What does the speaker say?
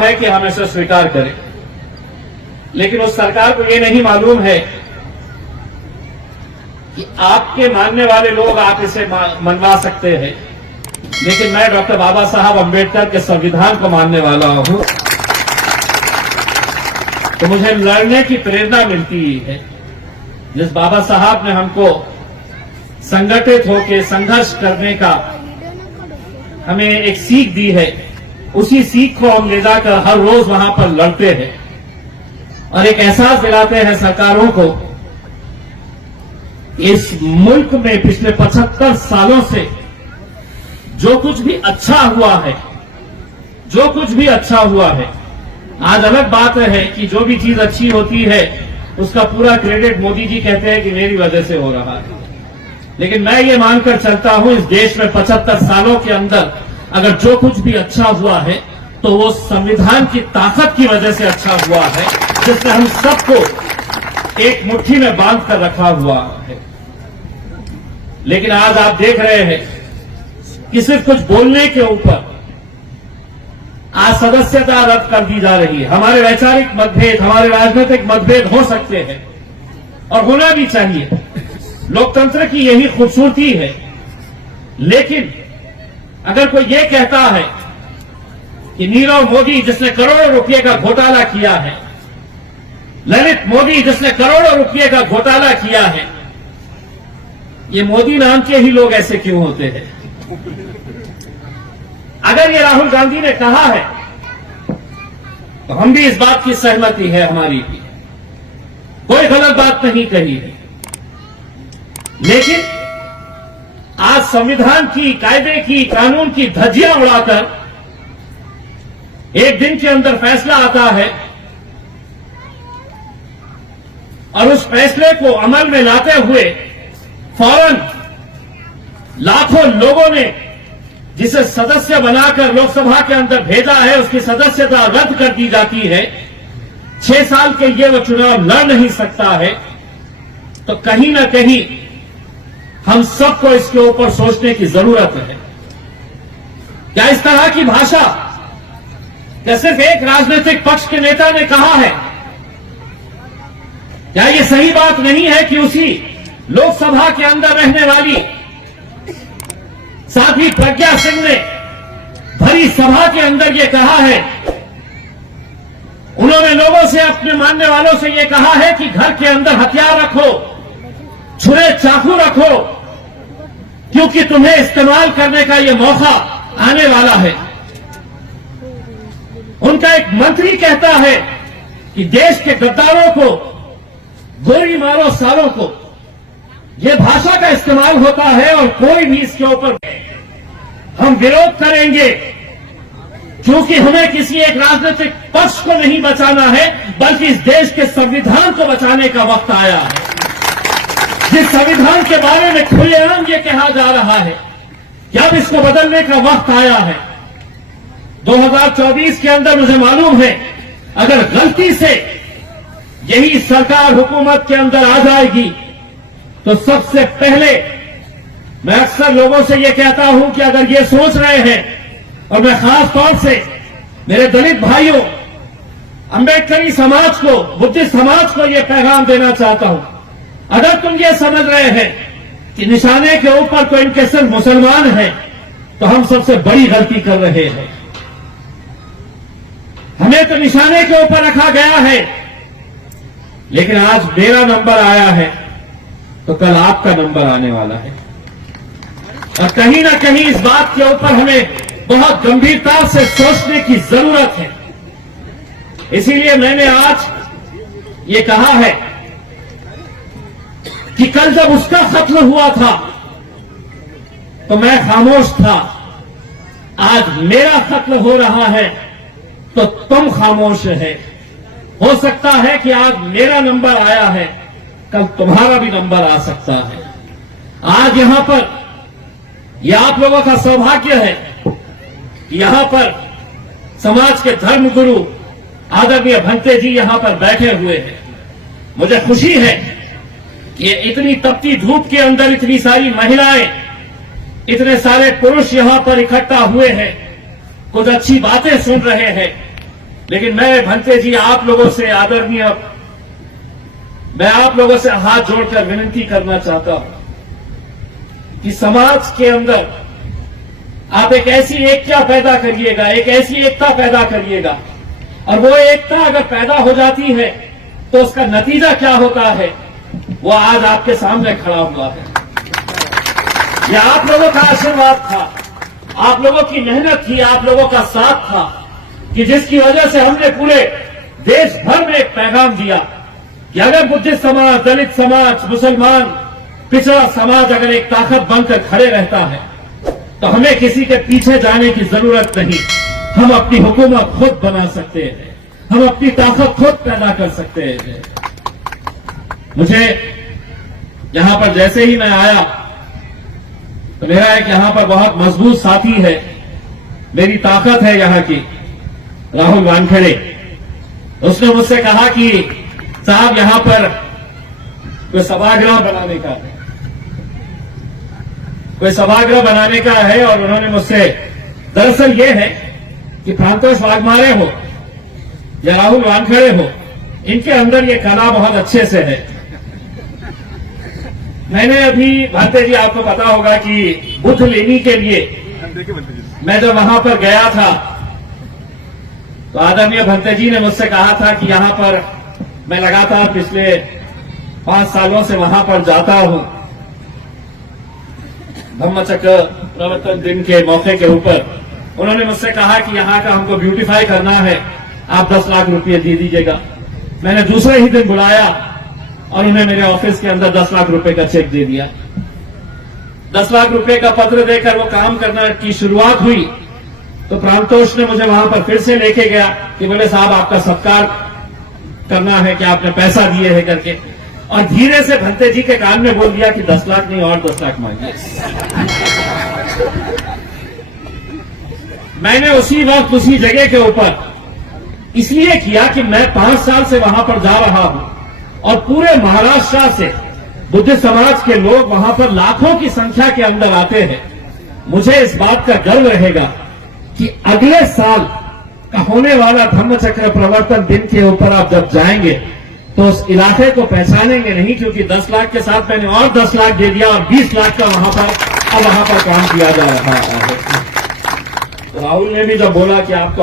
है कि हम इसे स्वीकार करें, लेकिन उस सरकार को ये नहीं मालूम है कि आपके मानने वाले लोग आप इसे मनवा सकते हैं, लेकिन मैं डॉक्टर बाबा साहब अंबेडकर के संविधान को मानने वाला हूं, तो मुझे लड़ने की प्रेरणा मिलती है। जिस बाबा साहब ने हमको संगठित होकर संघर्ष करने का हमें एक सीख दी है, उसी सीख को हम ले जाकर हर रोज वहां पर लड़ते हैं और एक एहसास दिलाते हैं सरकारों को। इस मुल्क में पिछले 75 सालों से जो कुछ भी अच्छा हुआ है, जो कुछ भी अच्छा हुआ है, आज अलग बात है कि जो भी चीज अच्छी होती है उसका पूरा क्रेडिट मोदी जी कहते हैं कि मेरी वजह से हो रहा है, लेकिन मैं ये मानकर चलता हूं इस देश में 75 सालों के अंदर अगर जो कुछ भी अच्छा हुआ है तो वो संविधान की ताकत की वजह से अच्छा हुआ है, जिसने हम सबको एक मुट्ठी में बांध कर रखा हुआ है। लेकिन आज आप देख रहे हैं कि सिर्फ कुछ बोलने के ऊपर आज सदस्यता रद्द कर दी जा रही है। हमारे वैचारिक मतभेद, हमारे राजनीतिक मतभेद हो सकते हैं और होना भी चाहिए, लोकतंत्र की यही खूबसूरती है। लेकिन अगर कोई ये कहता है कि नीरव मोदी जिसने करोड़ों रुपए का घोटाला किया है, ललित मोदी जिसने करोड़ों रुपए का घोटाला किया है, ये मोदी नाम के ही लोग ऐसे क्यों होते हैं? अगर ये राहुल गांधी ने कहा है तो हम भी इस बात की सहमति है हमारी भी, कोई गलत बात नहीं कही है। लेकिन आज संविधान की, कायदे की, कानून की धज्जियां उड़ाकर एक दिन के अंदर फैसला आता है और उस फैसले को अमल में लाते हुए फौरन लाखों लोगों ने जिसे सदस्य बनाकर लोकसभा के अंदर भेजा है उसकी सदस्यता रद्द कर दी जाती है। 6 साल के लिए वो चुनाव लड़ नहीं सकता है, तो कहीं ना कहीं हम सबको इसके ऊपर सोचने की जरूरत है। क्या इस तरह की भाषा क्या सिर्फ एक राजनीतिक पक्ष के नेता ने कहा है? क्या ये सही बात नहीं है कि उसी लोकसभा के अंदर रहने वाली साध्वी प्रज्ञा सिंह ने भरी सभा के अंदर ये कहा है, उन्होंने लोगों से, अपने मानने वालों से ये कहा है कि घर के अंदर हथियार रखो, छुरे चाकू रखो, क्योंकि तुम्हें इस्तेमाल करने का ये मौका आने वाला है। उनका एक मंत्री कहता है कि देश के गद्दारों को गोली मारो सालों को, ये भाषा का इस्तेमाल होता है और कोई भी इसके ऊपर हम विरोध करेंगे, क्योंकि हमें किसी एक राजनीतिक पक्ष को नहीं बचाना है, बल्कि इस देश के संविधान को बचाने का वक्त आया है। जिस संविधान के बारे में खुलेआम ये कहा जा रहा है कि अब इसको बदलने का वक्त आया है। 2024 के अंदर मुझे मालूम है अगर गलती से यही सरकार हुकूमत के अंदर आ जाएगी तो सबसे पहले मैं अक्सर लोगों से ये कहता हूं कि अगर ये सोच रहे हैं, और मैं खास तौर से मेरे दलित भाइयों, अंबेडकरी समाज को, बुद्धिस्ट समाज को ये पैगाम देना चाहता हूं, अगर तुम ये समझ रहे हैं कि निशाने के ऊपर तो इनके सिर्फ मुसलमान हैं, तो हम सबसे बड़ी गलती कर रहे हैं। हमें तो निशाने के ऊपर रखा गया है, लेकिन आज मेरा नंबर आया है तो कल आपका नंबर आने वाला है, और कहीं ना कहीं इस बात के ऊपर हमें बहुत गंभीरता से सोचने की जरूरत है। इसीलिए मैंने आज ये कहा है कि कल जब उसका कत्ल हुआ था तो मैं खामोश था, आज मेरा कत्ल हो रहा है तो तुम खामोश है। हो सकता है कि आज मेरा नंबर आया है, कल तुम्हारा भी नंबर आ सकता है। आज यहां पर यह आप लोगों का सौभाग्य है कि यहां पर समाज के धर्म गुरु आदरणीय भंते जी यहां पर बैठे हुए हैं। मुझे खुशी है कि इतनी तपती धूप के अंदर इतनी सारी महिलाएं, इतने सारे पुरुष यहां पर इकट्ठा हुए हैं, कुछ अच्छी बातें सुन रहे हैं। लेकिन मैं भंते जी आप लोगों से आदरणीय, मैं आप लोगों से हाथ जोड़कर विनती करना चाहता हूं कि समाज के अंदर आप एक ऐसी एकता पैदा करिएगा, एक ऐसी एकता पैदा करिएगा, और वो एकता अगर पैदा हो जाती है तो उसका नतीजा क्या होता है वो आज आपके सामने खड़ा हुआ है। यह आप लोगों का आशीर्वाद था, आप लोगों की मेहनत थी, आप लोगों का साथ था कि जिसकी वजह से हमने पूरे देश भर में एक पैगाम दिया कि अगर बुद्धिस्ट समाज, दलित समाज, मुसलमान, पिछड़ा समाज अगर एक ताकत बनकर खड़े रहता है तो हमें किसी के पीछे जाने की जरूरत नहीं। हम अपनी हुकूमत खुद बना सकते हैं, हम अपनी ताकत खुद पैदा कर सकते हैं। मुझे यहां पर जैसे ही मैं आया तो मेरा एक यहां पर बहुत मजबूत साथी है, मेरी ताकत है यहां की, राहुल वानखेड़े। उसने मुझसे कहा कि साहब यहां पर कोई सभागृह बनाने का है, कोई सभागृह बनाने का है। और उन्होंने मुझसे, दरअसल ये है कि प्रांतोष वाघमारे हो या राहुल वानखेड़े हो, इनके अंदर ये कला बहुत अच्छे से है। मैंने अभी भंते जी आपको पता होगा कि बुद्ध लेनी के लिए मैं जब वहां पर गया था तो आदरणीय भंते जी ने मुझसे कहा था कि यहां पर मैं लगातार पिछले 5 सालों से वहां पर जाता हूं, धम्मचक्र प्रवर्तन दिन के मौके के ऊपर। उन्होंने मुझसे कहा कि यहां का हमको ब्यूटीफाई करना है, आप 10 लाख रुपए दे दीजिएगा। मैंने दूसरे ही दिन बुलाया और उन्हें मेरे ऑफिस के अंदर 10 लाख रुपए का चेक दे दिया। 10 लाख रुपए का पत्र देकर वो काम करना की शुरुआत हुई तो प्रांतोष ने मुझे वहां पर फिर से लेके गया कि बोले साहब आपका सत्कार करना है कि आपने पैसा दिए है करके, और धीरे से भंते जी के कान में बोल दिया कि 10 लाख नहीं और 10 लाख मांगिए। मैंने उसी वक्त उसी जगह के ऊपर इसलिए किया कि मैं 5 साल से वहां पर जा रहा हूं और पूरे महाराष्ट्र से बुद्धिस्ट समाज के लोग वहां पर लाखों की संख्या के अंदर आते हैं। मुझे इस बात का गर्व रहेगा कि अगले साल का होने वाला धम्मचक्र प्रवर्तन दिन के ऊपर आप जब जाएंगे तो उस इलाके को पहचानेंगे नहीं, क्योंकि 10 लाख के साथ मैंने और 10 लाख दे दिया और 20 लाख का वहां पर काम किया जा रहा है। राहुल ने भी जब बोला कि आपको